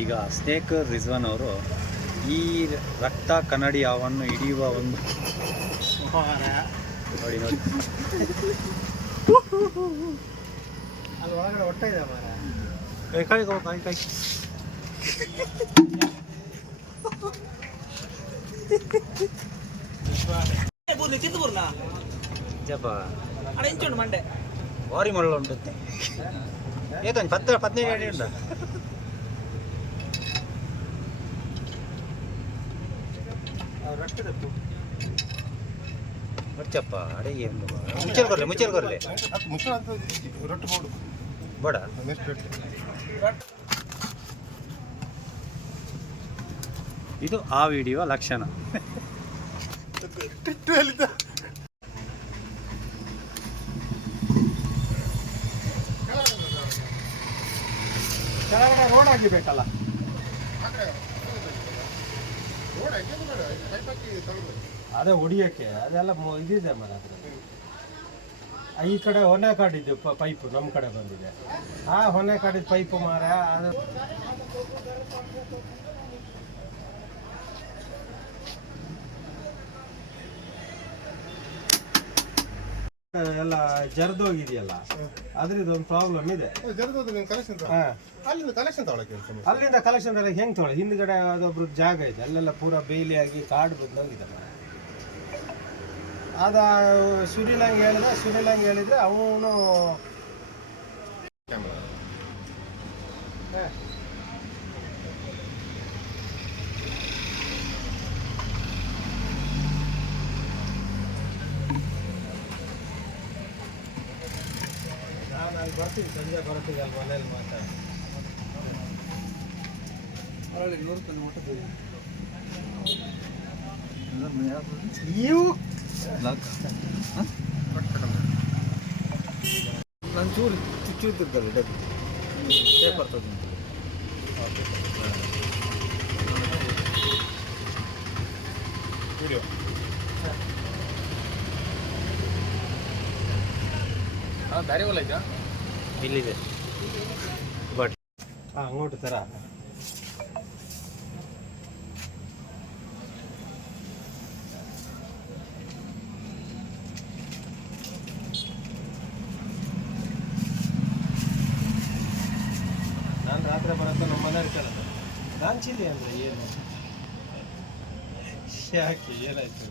ಈಗ ಸ್ನೇಕ್ ರಿಜ್ವಾನ್ ಅವರು ಈ ರಕ್ತ ಕನ್ನಡಿ ಅವನ್ನು ಹಿಡಿಯುವ ಒಂದು ನೋಡಿ ನೋಡಿ. ಅಲ್ಲಿ ಒಳಗಡೆ ಹೊಟ್ಟೆ ಇದೆ ಮಾರ ಕೈ ಕೈ ಕೈ ಕೈ ಜಪ ಮಂಡೆ. ಭಾರಿ ಮಳ್ಳ ಉಂಟು. ಏತೊಂದು ಪತ್ತ ಪದಿನೈದು ಅಡಿ ಉಂಟ? ರೊಟ್ಟೆ ಮಚ್ಚಪ್ಪ ಅಡಿಗೆ ಮುಚ್ಚಲ್ ಕೊರ್ಲೆ ಮುಚ್ಚಲ್ ಅಂತ ರೊಟ್ಟಿ ಮಾಡು. ಬೇಡ. ಇದು ಆ ವಿಡಿಯೋ ಲಕ್ಷಣ. ಕೆಳಗಡೆ ರೋಡ್ ಆಗಿಬೇಕಲ್ಲ ನೋಡ ಹೆಂಗೆ ಬೇಡ ಪೈಪ್ ಹಾಕಿ ತಗೊಳ್ಬೇಕು ಅದೇ ಹೊಡಿಯೋಕ್ಕೆ, ಅದೆಲ್ಲ ಇದಿದೆ ಅದ್ರಲ್ಲಿ. ಈ ಕಡೆ ಹೊನೆ ಕಾಡಿದ್ದು ಪೈಪು ನಮ್ಮ ಕಡೆ ಬಂದಿದೆ ಆ ಹೊನೆ ಕಾಡಿದ ಪೈಪು ಮಾರ ಅದು ಎಲ್ಲ ಜರ್ದೋಗಿದೆಯಲ್ಲ. ಅದ್ರದ್ದು ಒಂದು ಪ್ರಾಬ್ಲಮ್ ಇದೆ. ಅಲ್ಲಿಂದ ಕಲೆಕ್ಷನ್ ಅಲ್ಲಿಂದ ಕಲೆಕ್ಷನ್ ಎಲ್ಲ ಹೆಂಗೆ ತೊಗೊಳ್ಳಿ? ಹಿಂದ್ಗಡೆ ಅದೊಬ್ರು ಜಾಗ ಇದೆ ಅಲ್ಲೆಲ್ಲ ಪೂರ ಬೇಲಿಯಾಗಿ ಆಗಿ ಕಾಡು ಬಂದೋಗಿದೆ. ಅದ ಸುರಿಲಂಗ್ ಹೇಳಿದ್ರೆ ಸುರಿಲಂಗ್ ಹೇಳಿದ್ರೆ ಅವನು ನಾನು ಅಲ್ಲಿ ಬರ್ತೀನಿ ಸಂಜೆ ಬರ್ತೀವಿ ಅಲ್ಲಿ ಮನೇಲಿ ಮಾತಾಡಿ. ನೀವು ನಾನು ಚೂರು ಚುಚ್ಚುತ್ತಿದ್ದಲ್ಲ ಡಬ್ಬಿ. ಟೇಪ್ ಬರ್ತದೆ ವಿಡಿಯೋ ದಾರಿ ಹೊಲ ಆಯ್ತಾ ಇಲ್ಲಿದೆ ಬಟ್ ಹಾಂ അങ്ങോട്ട് തരാ ನಾನು ರಾತ್ರಿ ಬರುತ್ತೆ ನಮ್ಮ ಮನೆಯವ್ರು ಕೇಳೋದು ನಾನು ಚಿಲ್ಲಿ ಅಂದರೆ ಏನು ಯಾಕೆ ಏನಾಯ್ತು